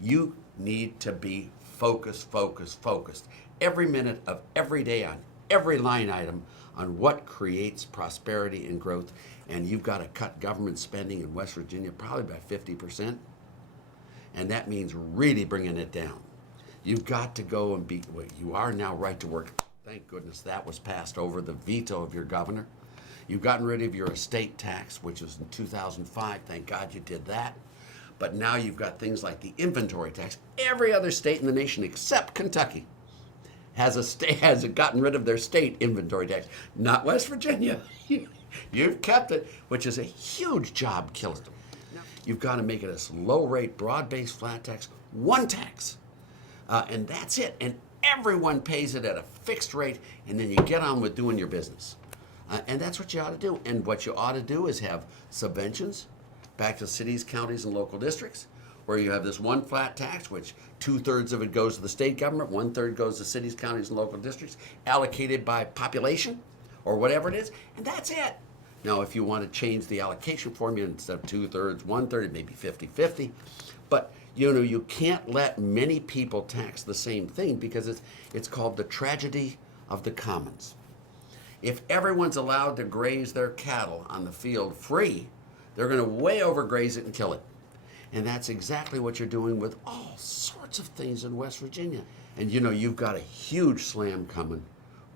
You need to be focused, focused, focused. Every minute of every day on every line item on what creates prosperity and growth. And you've got to cut government spending in West Virginia probably by 50%. And that means really bringing it down. You've got to go and be, well, you are now right to work. Thank goodness that was passed over the veto of your governor. You've gotten rid of your estate tax, which was in 2005. Thank God you did that. But now you've got things like the inventory tax. Every other state in the nation except Kentucky has gotten rid of their state inventory tax. Not West Virginia. You've kept it, which is a huge job killer. You've got to make it a low rate, broad-based flat tax, one tax. And that's it. And everyone pays it at a fixed rate, and then you get on with doing your business. And that's what you ought to do. And what you ought to do is have subventions back to cities, counties, and local districts, where you have this one flat tax, which 2/3 of it goes to the state government, 1/3 goes to cities, counties, and local districts, allocated by population or whatever it is, and that's it. Now, if you want to change the allocation formula, instead of 2/3, 1/3, it may be 50-50. But you can't let many people tax the same thing, because it's called the tragedy of the commons. If everyone's allowed to graze their cattle on the field free, they're going to way overgraze it and kill it. And that's exactly what you're doing with all sorts of things in West Virginia. And you've got a huge slam coming,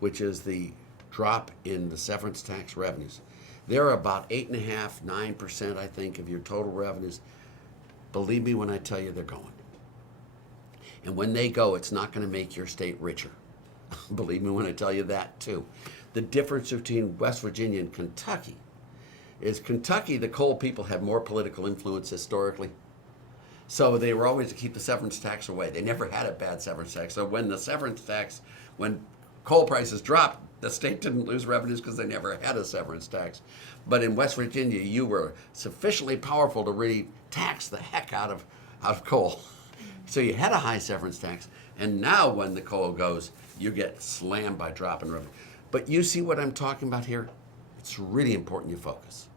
which is the drop in the severance tax revenues. They're about 8.5%, 9%, I think, of your total revenues. Believe me when I tell you they're going. And when they go, it's not going to make your state richer. Believe me when I tell you that, too. The difference between West Virginia and Kentucky is Kentucky, the coal people had more political influence historically. So they were always to keep the severance tax away. They never had a bad severance tax. So when coal prices dropped, the state didn't lose revenues because they never had a severance tax. But in West Virginia, you were sufficiently powerful to really tax the heck out of coal. So you had a high severance tax. And now when the coal goes, you get slammed by dropping revenue. But you see what I'm talking about here? It's really important you focus.